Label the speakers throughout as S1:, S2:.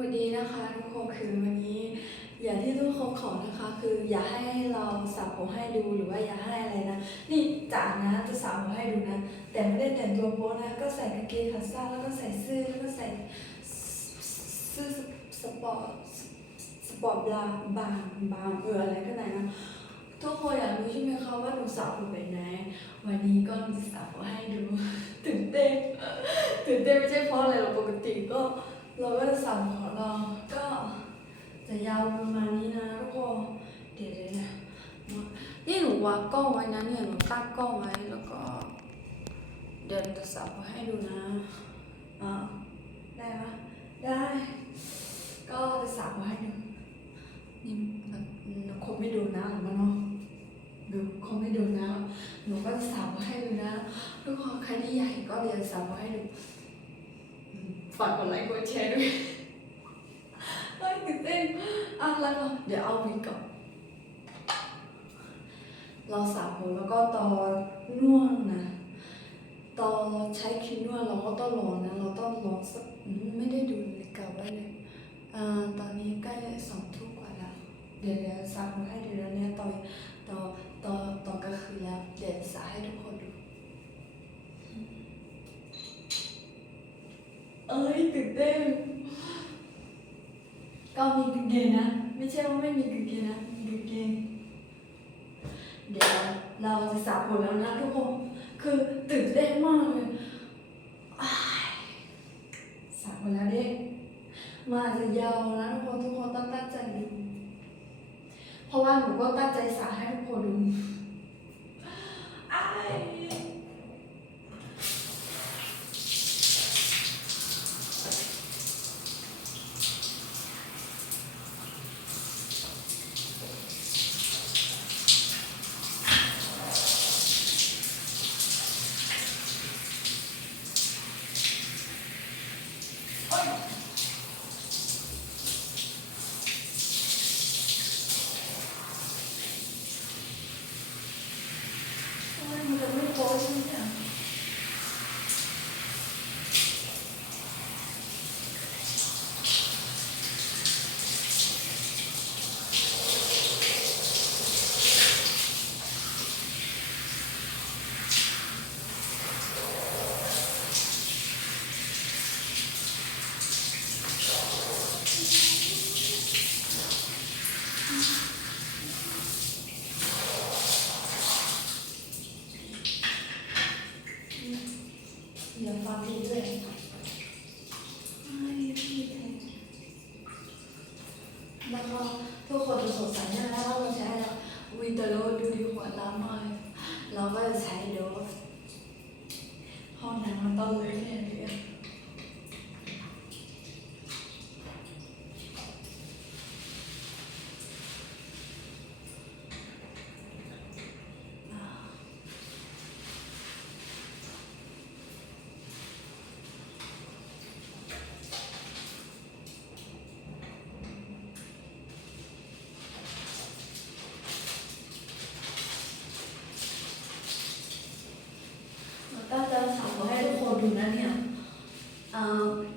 S1: วันนี้นะคะทุกคนคือวันนี้อย่างที่ทุกคนขอนะคะ คืออย่าให้เราสระผมให้ดูหรือว่าอย่าให้อะไรนะ นี่จากนะจะสระผมให้ดูนะ แต่ไม่ได้แต่งตัวโป๊นะ ก็ใส่กางเกงขาสั้นแล้วก็ใส่เสื้อแล้วก็ใส่เสื้อสปอร์ตสปอร์ตบราบางบางเอออะไรก็ได้นะทุกคนอยากรู้ใช่ไหมคะว่าหนูสระผมเป็นไหนวันนี้ก็หนูสระผมให้ดูตื่นเต้นตื่นเต้นไม่ใช่เพราะอะไรหรอกปกติก็ เราก็จะสั่งของเราก็จะยาวประมาณนี้นะทุกคนเดี๋ยวเลยนะนี่หนูวางกล้องไว้นะเนี่ยหนูตั้งกล้องไว้แล้วก็ เดี๋ยวจะสับมาให้ดูนะอ่าได้ไหมได้ ก็จะสับมาให้ดูนี่มันมันคงไม่ดูนะหรือมันเนาะดูคงไม่ดูนะหนูก็จะสับมาให้ดูนะทุกคนใครที่อยากเห็นก็เดี๋ยวสับมาให้ดู ฝากกดไลค์กดแชร์ด้วยเฮ้ยตื่นเต้นอะแล้วก็เดี๋ยวเอาวิกก่อนเราสระผมแล้วก็ตอนนวดนะ ตอนใช้ครีมนวดเราก็ต้องรอนะ เราต้องรอสักไม่ได้ดูนาฬิกาไว้เลยอ่าตอนนี้ใกล้สองทุ่มกว่าแล้วเดี๋ยวเดี๋ยวสระผมให้ดูแล้วเนี่ยตอนตอนตอนตอนกลางคืนแล้วเดี๋ยวสระให้ทุกคนดู เอ้ยตื่นเต้นก็มีกางเกงนะ ไม่ใช่ว่าไม่มีกางเกงนะมีกางเกงเดี๋ยวเราจะสระผมแล้วนะทุกคนคือตื่นเต้นมากเลยอ้ายสระผมแล้วเด็กมาจจะยาวนะทุกคนทุกคนต้องตั้งใจดูเพราะว่าหนูก็ตั้งใจสระให้ทุกคนดูอ้าย ทำไมมันจะไม่โป๊ใช่ไหมเนี่ย อย่าฟังดีด้วยไม่พี่แทนแล้วก็ทุกคนจะสงสัยนะว่าเราใช้แล้ววีเตอร์โลดูดีหัวล้ำมากเราก็จะใช้โดสห้องน้ำมันต้องเลยเนี่ คนดูนะเนี่ย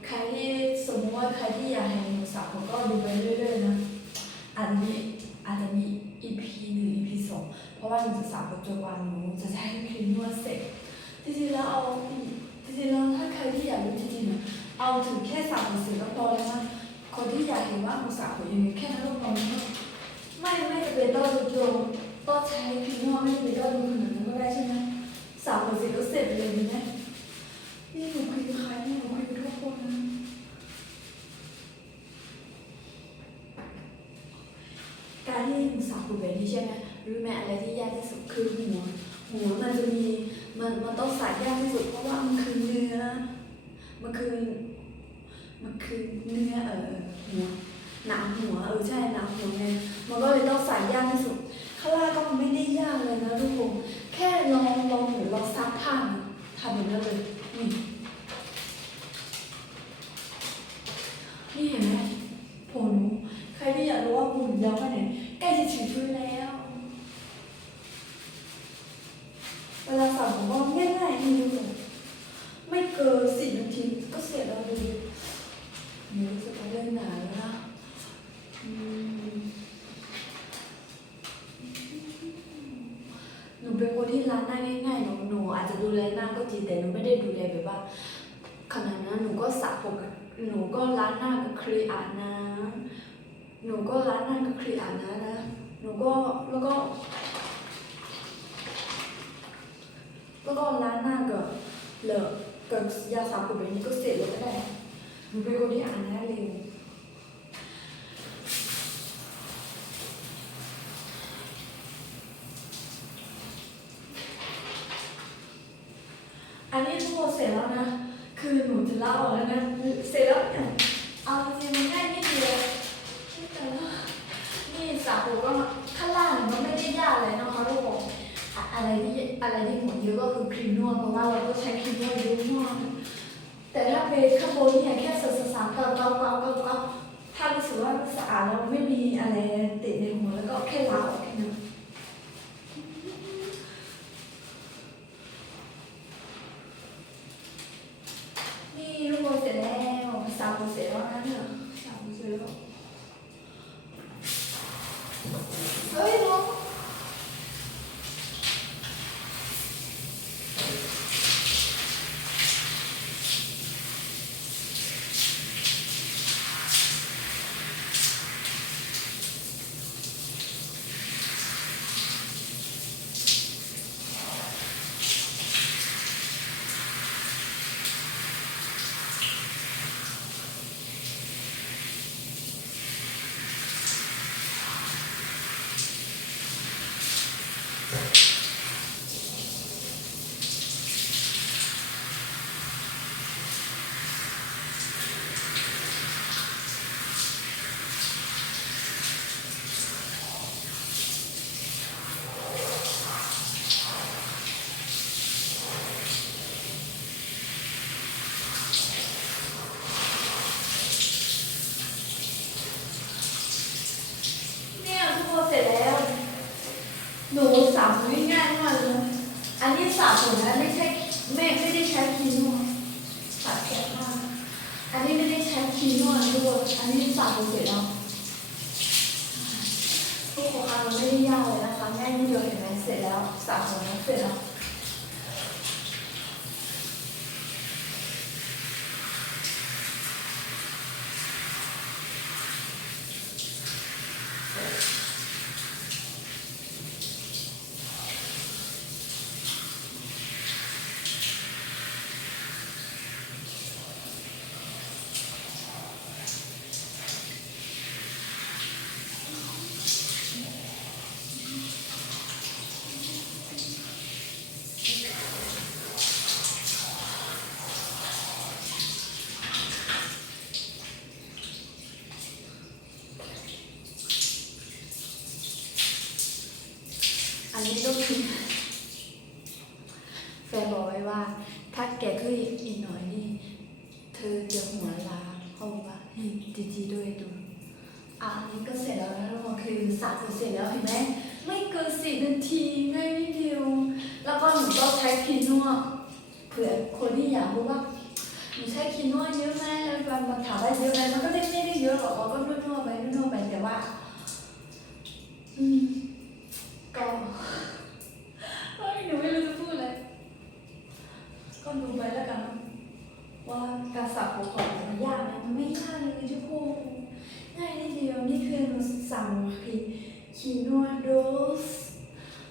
S1: ใครที่สมมติว่าใครที่อยากเห็นหนูสาวผมก็ดูไปเรื่อยๆนะอาจจะมีอาจจะมี EP หนึ่ง EP สองเพราะว่าหนูจะสาวปัจจุบันหนูจะใช้ครีมนวดเสร็จจริงๆแล้วเอาจริงๆแล้วถ้าใครที่อยากรู้จริงๆนะเอาถึงแค่สาวเสร็จก็พอแล้วนะคนที่อยากเห็นว่าหนูสาวผมยังไงแค่นั้นก็พอไม่ไม่จะเป็นต้องโยงต้องใช้ครีมนวดไม่จำเป็นต้องดูขนาดนั้นก็ได้ใช่ไหมสามคนสิก็เสร็จเลยนะ นี่หนูคุยกับใครนี่หนูคุยกับทุกคนการที่หนูสาวคนแบบนี้ใช่ไหมรู้ไหมอะไรที่ยากที่สุดคือหัวหัวมันจะมีมันมันต้องใส่ยากที่สุดเพราะว่ามันคือเนื้อมันคือมันคือเนื้อเออหัวหนังหัวเออใช่หนังหัวไงมันก็เลยต้องใส่ยากที่สุดข้างล่างก็ไม่ได้ยากเลยนะทุกคนแค่ลองลองหรือลองซักผ้าทำอย่างนั้นเลยนี่ นี่เห็นไหมผมหนูใครที่อยาก รู้ว่าผมยาวแค่ไหนใกล้จะถึงพื้นแล้ว เวลาสั่งผมก็ง่ายๆนี่เลยไม่เกินสิบนาทีก็เสร็จแล้วดูหนูจะไปเรื่ตั้งนาแล้วนะหนูเป็นคนที่ล้างหน้าง่ายๆหนูหนูอาจจะดูแลหน้าก็จริงแต่หนูไม่ได้ดูแลแบบว่าขนาดนั้นหนูก็สระผมหนูก็ล้างหน้ากับครีอาบน้ำ หนูก็ล้างหน้ากับครีมอาน้ำนะ หนูก็แล้วก็ แล้วก็ล้างหน้ากับเหลอะกับยาสระผมแบบนี้ก็เสร็จแล้วก็ได้หนูเป็นคนที่อ่านหน้าเร็วอันนี้ทั้งหมดเสร็จแล้วนะ คือหนูจะเล่าแล้วนะ เสร็จแล้วเนี่ยเอาจริงมันง่ายนิดเดียว นี่สระผมาข้างล่างเนี่ยมันไม่ได้ยากเลยนะคะทุกคนอะไรที่อะไรที่หมดเยอะก็คือครีมนวดเพราะว่าเราก็ใช้ครีมนวดเยอะมากแต่ถ้าเป็นข้างบนเนี่ยแค่สสามเกาเกาเกาเกาเกาถ้ารู้สึกว่าสะอาดแล้วไม่มีอะไรติดในหัวแล้วก็แค่ล้างออกแค่นั้นทุกคนเสร็จแล้วสามคนเสร็จแล้วนะเนี่ยสามคนเสร็จแล้วเฮ้ยน้องเนี่ยทุกคนเสร็จแล้ว หนู สระผมง่ายๆมากเลย อันนี้สับผมนะไม่ใช่ไม่ไม่ได้ใช้ครีมนวดสับแขนมากอันนี้ไม่ได้ใช้ครีมนวดด้วยอันนี้สับผมเสร็จแล้วทุกคนคะมันไม่ได้ยากเลยนะคะง่ายนิดเดียวเห็นไหมเสร็จแล้วสับผมแล้วเสร็จแล้ว อันนี้ก็คือแฟนบอกไว้ว่า ถ้าแกขึ้นอีกหน่อยนี่ เธอจะหัวล้านเขาบอกว่าให้จีจีด้วยดูอะอันนี้ก็เสร็จแล้วนะทุกคนคือสระผมเสร็จแล้วเห็นไหมไม่เกินสี่นาทีง่ายนิดเดียว แล้วก็หนูก็ใช้ครีมนวดเผื่อคนที่อยากรู้ว่าหนูใช้ครีมนวดเยอะไหมแล้วบางบางถามว่าเยอะไหมมันก็ไม่ไม่ได้เยอะหรอกเราก็นวดนวดๆไปนวดนวดๆไปแต่ว่า อืม ก็เฮ้ยหนูไม่รู้จะพูดเลย ก็ดูไปแล้วกัน ว่าการสับหัวของมันยากไหมมันไม่ยากเลยทุกคนง่ายนิดเดียวนี่คือหนูสั่งคีคีโนโดส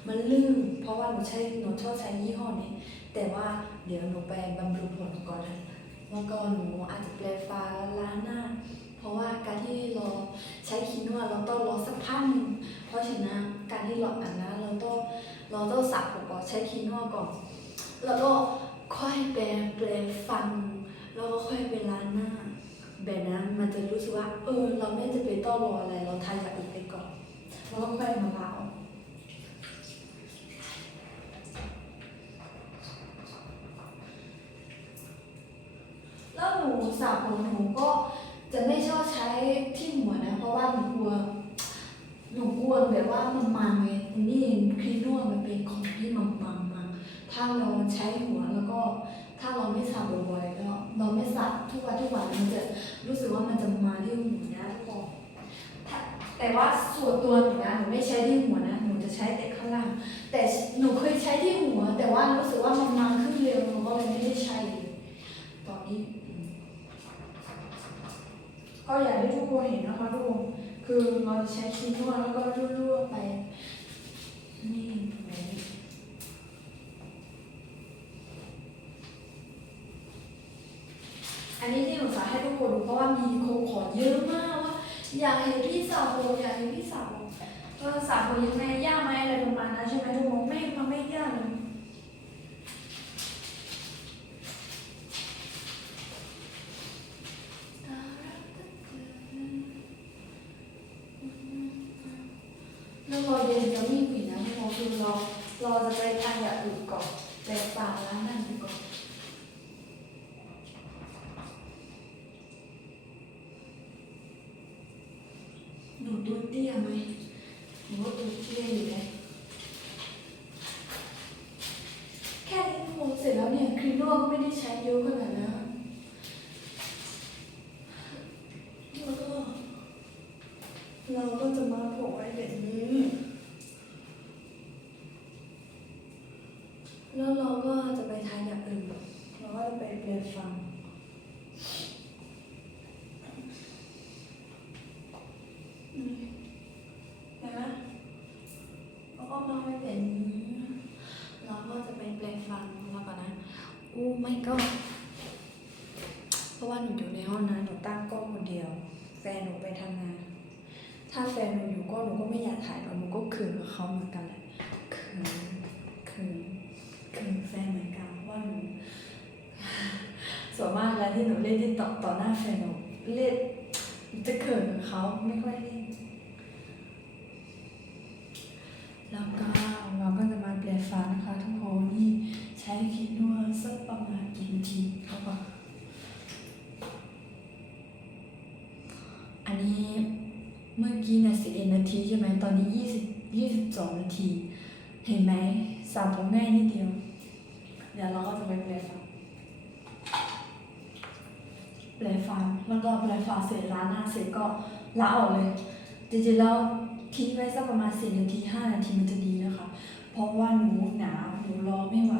S1: มันลืม เพราะว่าหนูใช้หนูชอบใช้ยี่ห้อนี้ แต่ว่าเดี๋ยวหนูไปบำรุงผลก่อนนะแล้วก็หนูอาจจะแปลฟ้าล้างหน้า เพราะว่าการที่เราใช้คีโนวดเราต้องรอสักพักนึงเพราะฉะนั้นการที่เราอาบน้ำเราต้องเราต้องสระผมก่อนใช้ครีมนวดก่อน แล้วก็ค่อยแปรงแปรงฟันแล้วก็ค่อยไปล้างหน้า แบบนั้นมันจะรู้สึกว่าเออเราไม่จะเป็นต้องรออะไรเราทายอย่าอื่นไปก่อนแล้วก็ค่อยมาล้างหนูสระผมหนูก็จะไม่ชอบใช้ที่หัวนะ เพราะว่าหนูกลัว หนูกลัวแบบว่ามันมันไงนี่ครีมนวดมันเป็นของที่มันมันมันถ้าเราใช้หัวแล้วก็ ถ้าเราไม่สระบ่อยๆแล้วเราไม่สระ ทุกวันทุกวันมันจะรู้สึกว่ามันจะมาที่หัวนะทุกคนแต่ว่าส่วนตัวหนูนะหนูไม่ใช้ที่หัวนะหนูจะใช้แต่ข้างล่าง แต่หนูเคยใช้ที่หัว แต่ว่ารู้สึกว่ามันมาขึ้นเร็วหนูก็เลยไม่ได้ใช้ตอนนี้ ก็อยากให้ทุกคนเห็นนะคะทุกคนคือเราจะใช้คีนวดแล้วก็รั่วๆไปนี่แบบนี้ อันนี้ที่หนูสาให้ทุกคนดูเพราะว่ามีคนขอเยอะมากว่าอยากเห็นพี่สาวโบอยากเห็นพี่สาวโบก็สาวโบยังไงยากไหมอะไรประมาณนั้นใช่ไหมทุกคนไม่มันไม่ยากเลยแล้วรอเย็นจะไม่ผิดนะทุกคนคือรอรอจะไปทานอย่างอื่นก่อนแต่ป่าร้านนั่นดีกว่อน ดูดูเตี้ยไหมหนูว่าดูเตี้ยอยู่เลยแค่นี้ทุกคนเสร็จแล้วเนี่ยครีมนวดก็ไม่ได้ใช้เยอะขนาดนั้นแล้วก็เราก็จะมาโผล่ไว้แบบนี้ แล้วเราก็จะไปทานอย่างอื่นเราก็จะไปเปลี่ยนฟังนี่เห็นไหมแล้วก็มาไว้แบบนี้ เราก็จะไปเปลี่ยนฟังแล้วก่อนนะอู้ไม่ก็ เพราะว่าหนูอยู่ในห้องนะหนูตั้งกล้องคนเดียว แฟนหนูไปทำงาน ถ้าแฟนหนูอยู่ก็หนูก็ไม่อยากถ่ายหรอกหนูก็ขินกับเขาเหมือนกันแหละขินขินขินแฟนเหมือนกันว่าหนูส่วนมากแล้วที่หนูเล่นที่ต่อต่อหน้าแฟนหนูเล่นจะเขินกับเขาไม่ค่อยเล่นแล้วก็เราก็จะมาเปลี่ยนฟ้านะคะทุกคนนี่ใช้คิดนวดสักประมาณกี่นาทีเขาบอกอันนี้เมื่อกี้เนี่ยสิบเอ็ดนาทีใช่ไหมตอนนี้ยี่สิบยี่สิบสองนาที เห็นไหมสามผมง่ายนิดเดียว เดี๋ยวเราก็จะไปเปลี่ยนฟ้าเปลี่ยนฟ้าแล้วก็เปลี่ยนฟ้าเสร็จล้างหน้าเสร็จก็ล้าออกเลยจริงๆแล้วทิ้งไว้สักประมาณสี่นาทีห้านาทีมันจะดีนะคะ เพราะว่าหนูหนาวหนูรอไม่ไหว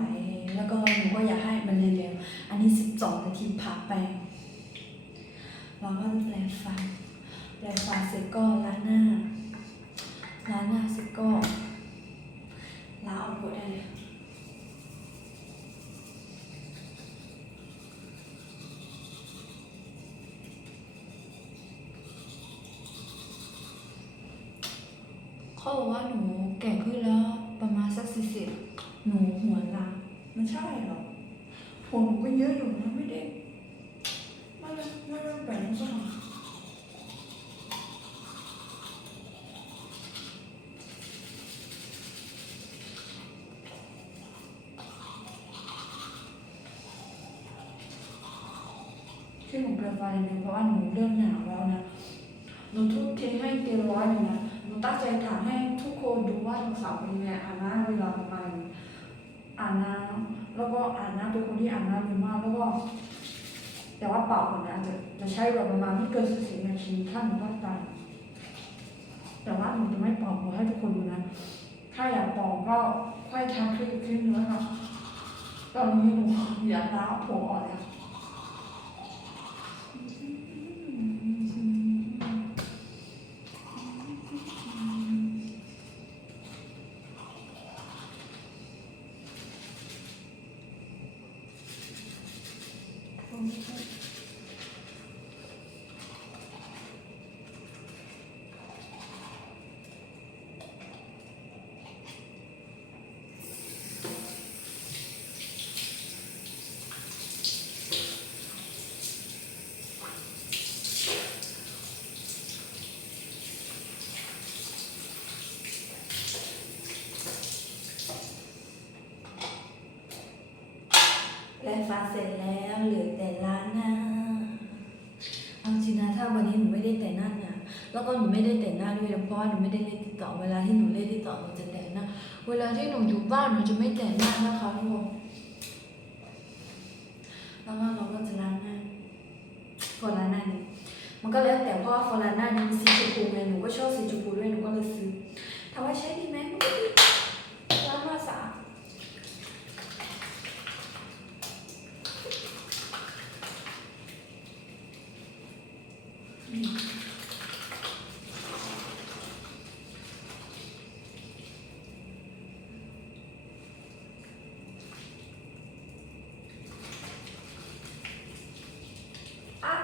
S1: แล้วก็หนูก็อยากให้มันเร็วๆอันนี้สิบสองนาทีพักไปเราก็จะแปลฟัน แปลงฟันเสร็จก็ล้างหน้า ล้างหน้าเสร็จก็ล้างออกหมดได้เลยเขาบอกว่าหนูแก่ขึ้นแล้วประมาณสักสี่สิบหนูหัวล้ามันใช่หรอผมหนูก็เยอะอยู่นะไม่ได้ไม่ได้ไม่ได้แปลงสักหน่อย เปลี่ยนไปเนี่ยเพราะว่าหนูเริ่มหนาวแล้วนะหนูทุกทีให้เตียร้อยเลยนะหนูตั้งใจถามให้ทุกคนดูว่าสาวคนนี้เนี่ยอ่านหน้าเวลาประมาณอ่านน้ำแล้วก็อ่านน้ำเป็นคนที่อ่านน้ำเยอะมากแล้วก็ แต่ว่าเปล่าคนเนี่ยอาจจะจะใช้เวลาประมาณไม่เกินสิบนาทีถ้าหนูตั้งใจแต่ว่าหนูจะไม่เป่าหนูให้ทุกคนดูนะ ถ้าอยากเป่าก็ค่อยทำคลิปคลิปนึงนะคะตอนนี้หนูอยากล้าผมออกแล้ว แปรง ฟันเสร็จแล้วเหลือแต่ล้างหน้าเอาจริงนะถ้าวันนี้หนูไม่ได้แต่งหน้าเนี่ยแล้วก็หนูไม่ได้แต่งหน้าด้วยเพราะหนูไม่ได้เล่นติดต่อเวลาที่หนูเล่นติดต่อหนูจะแต่งหน้าเวลาที่หนูอยู่บ้านหนูจะไม่แต่งหน้านะคะทุกคนแล้วก็เราก็จะล้างหน้าก่อนล้างหน้านี่มันก็แล้วแต่เพราะว่าฟอร์ลาน่านี่สีชมพูไงหนูก็ชอบสีชมพูด้วยหนูก็เลยซื้อถามว่าใช้ดีไหมมันก็ดีร้านมาสะอาดอืมอะ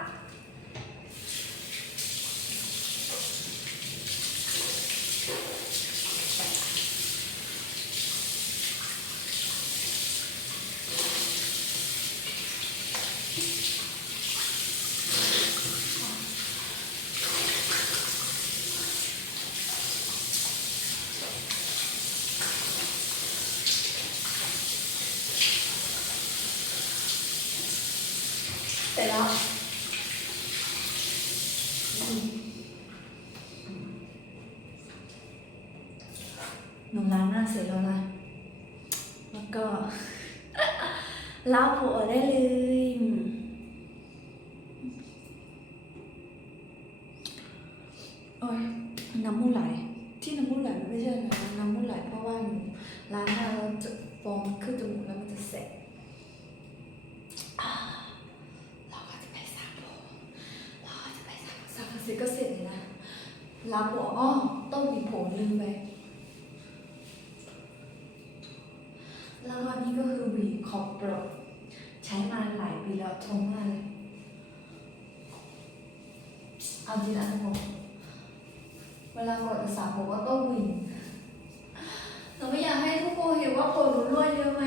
S1: เสร็จแล้วอืมหนูล้างหน้าเสร็จแล้วนะ แล้วก็ ล้างหัวได้เลยอืมโอ้ยน้ำมูกไหล ที่น้ำมูกไหลมันไม่ใช่นะน้ำมูกไหลเพราะว่าหนูล้างหน้าแล้วจะฟองขึ้นจมูกแล้วมันจะแสบ เราก็จะไปสระผมเราก็จะไปสระผมสระผมเสร็จก็เสร็จเลยนะล้างหัวอ้อต้องมีผมลืมไป แล้วก็นี่ก็คือวีคอ ปโปรใช้มาหลายปีแล้วทนมากเลยเอาจริงนะทุกคนเวลาก่อนจะสระผมก็ต้องหวินเราไม่อยากให้ทุกคนเห็นว่าผมหนูร่วยเยอะไหม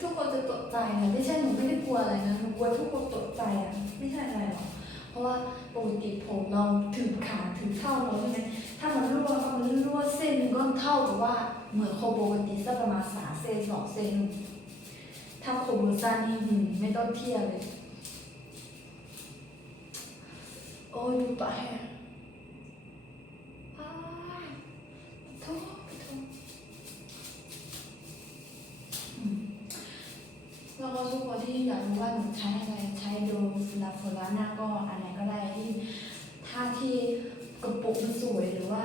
S1: ทุกคนจะตกใจนะไม่ใช่หนูไม่ได้กลัวอะไรนะหนูกลัวทุกคนตกใจอะไม่ใช่อะไรหรอกเพราะว่าปกติผมเราถึงขาถึงเท่าเราใช่ไหมถ้ามันรั่วก็มันรั่วเส้นก็เท่ากับว่าเหมือนโคโบปกติสักประมาณสามเซนสองเซน ถ้าโคโบสั้นนี่หืมไม่ต้องเทียบเลย โอ้ยดูปะแฮะอ้าโทษโทษอืมแล้วก็ทุกคนที่อยากรู้ว่าหนูใช้อะไรใช้โดลาโฟลาน่าก็อันไหนก็ได้ที่ถ้าที่กระปุกมันสวยหรือว่า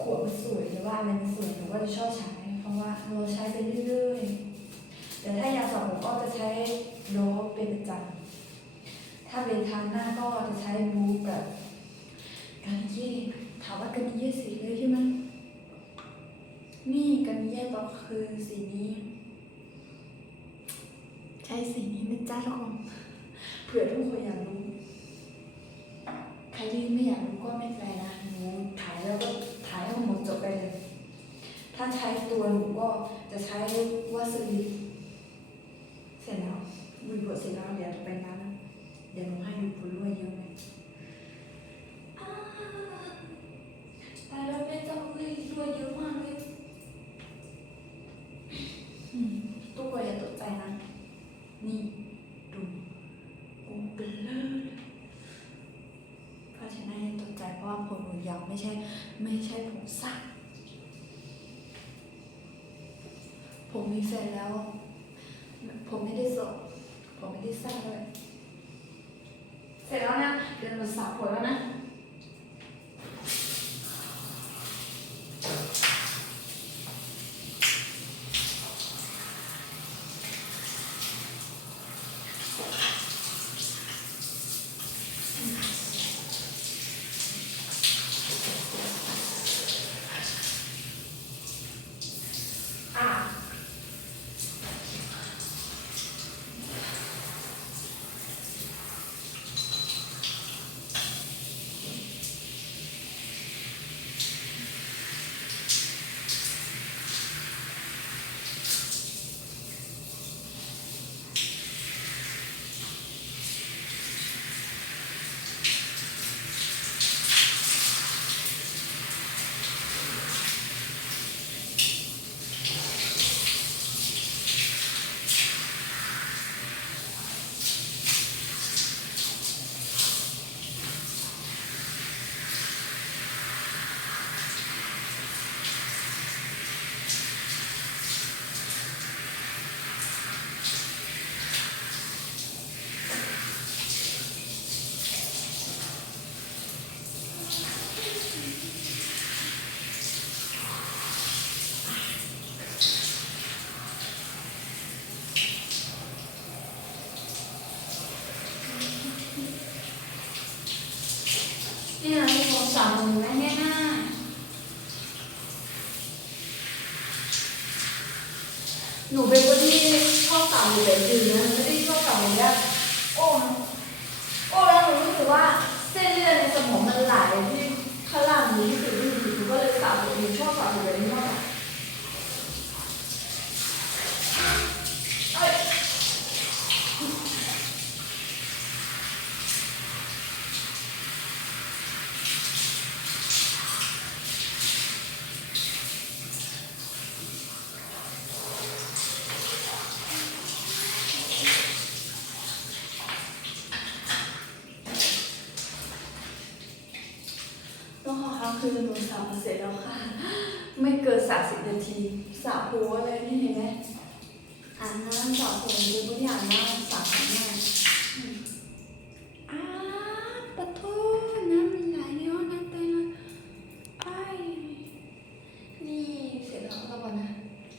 S1: ขวดมันสวยหรือว่าอะไรมันสวยหนูก็จะชอบใช้เพราะว่าเราใช้ไปเรื่อยๆ แต่ถ้ายาสระผมก็จะใช้โดบเป็นประจำถ้าเป็นทางหน้าก็จะใช้บูกับกันเย่ถามว่ากันเย่สีเลยใช่ไหมนี่กันเย่ต่อคือสีนี้ ใช้สีนี้นะจ๊ะทุกคนเผื่อทุกคนอยากรู้ใครที่ไม่อยากรู้ก็ไม่เป็นไรนะหนูถ่ายแล้วก็ถ่ายให้หมดจบไปเลย ถ้าใช้ตัวหนูก็จะใช้วาสลีนเส ร็จแล้ววีบดเสร็จแล้วเดี๋ยวไปน้ำเดี๋ยวหนูให้ดูผลรั่วเยอะไหมอ้าวตายแล้วไม่ต้องเลยรั่วเยอะมากเลยอืมทุกคนอย่าตกใจนะนี่ดูโอ้เป็นเลิศเพราะฉะนั้นอย่าตกใจเพราะว่าผมหนูยาวไม่ใช่ ไม่ใช่ผมสั้นผมมีแฟนแล้ว ผมไม่ได้สดผมไม่ได้สร้างเลยเสร็จแล้วนะเดี๋ยวเราสระผมแล้วนะ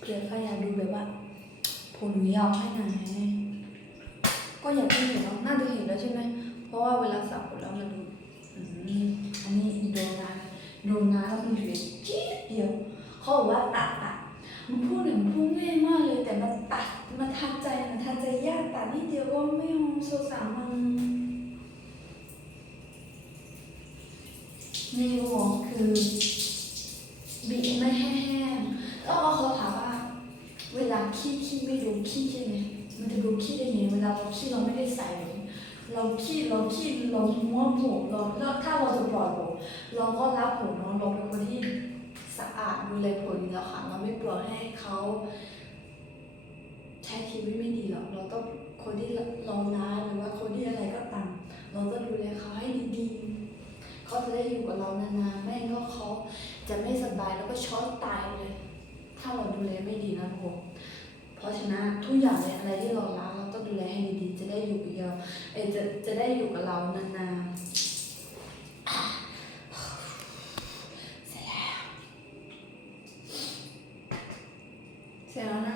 S1: เผื่อใครอยากดูแบบว่าผมหนูยาวให้ไหนก็อยากให้เห็นแล้วน่าจะเห็นแล้วใช่ไหมเพราะว่าเวลาสระผมแล้วมันดูอันนี้โดนน้ำโดนน้ำแล้วมันเหลือจี๊ดเดียวเขาบอกว่าตัดอะมันพูดหนึ่งพูดง่ายมากเลยแต่มันตัดมันทัดใจมันทัดใจยากตัดนิดเดียวก็ไม่ยอมโซสามันนี่ก็บอกคือบีบไม่แห้งแล้วก็เขาถามว่า เวลาขี้ขี้ไม่ดูขี้ใช่ไหมมันจะดูขี้ได้ไงเวลาเราขี้เราไม่ได้ใส่ เราขี้เราขี้เราม้วนผมเราแล้วถ้าเราจะปล่อยผมเราก็รับผมเนาะเราเป็นคนที่สะอาดดูแลผมอยู่แล้วค่ะเราไม่ปล่อยให้เขาใช้ชีวิตไม่ดีหรอกเราต้องคนที่เรานาหรือว่าคนที่อะไรก็ตามเราต้องดูแลเขาให้ดีๆเขาจะได้อยู่กับเรานานๆไม่งั้นก็เขาจะไม่สบายแล้วก็ช็อตตายเลย ถ้าเราดูแลไม่ดีนะผมเพราะฉะนั้นทุกอย่างเลยอะไรที่เรารักเราต้องดูแลให้ดีๆจะได้อยู่กับเราเอจะจะได้อยู่กับเรานานๆเสร็จแล้วเสร็จแล้วนะ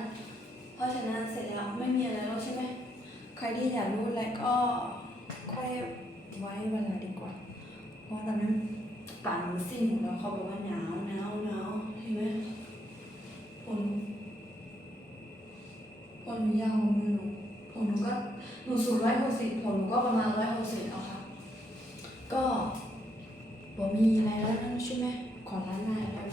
S1: เพราะฉะนั้นเสร็จแล้วไม่มีอะไรแล้วใช่ไหมใครที่อยากรู้อะไรก็ค่อยไว้เวลาดีกว่าเพราะตอนนั้นป่านสิ้นหมดแล้วเขาบอกว่าหนาวหนาวหนาวเห็นไหมฝน ผลหนู ยาวของมือหนูผมหนูก็หนูสูงร้อยหกสิบผมหนูก็ประมาณร้อยหกสิบเอาค่ะ ก็บอกมีอะไรแล้วนั่นใช่ไหมขอร้านหน้าแล้ว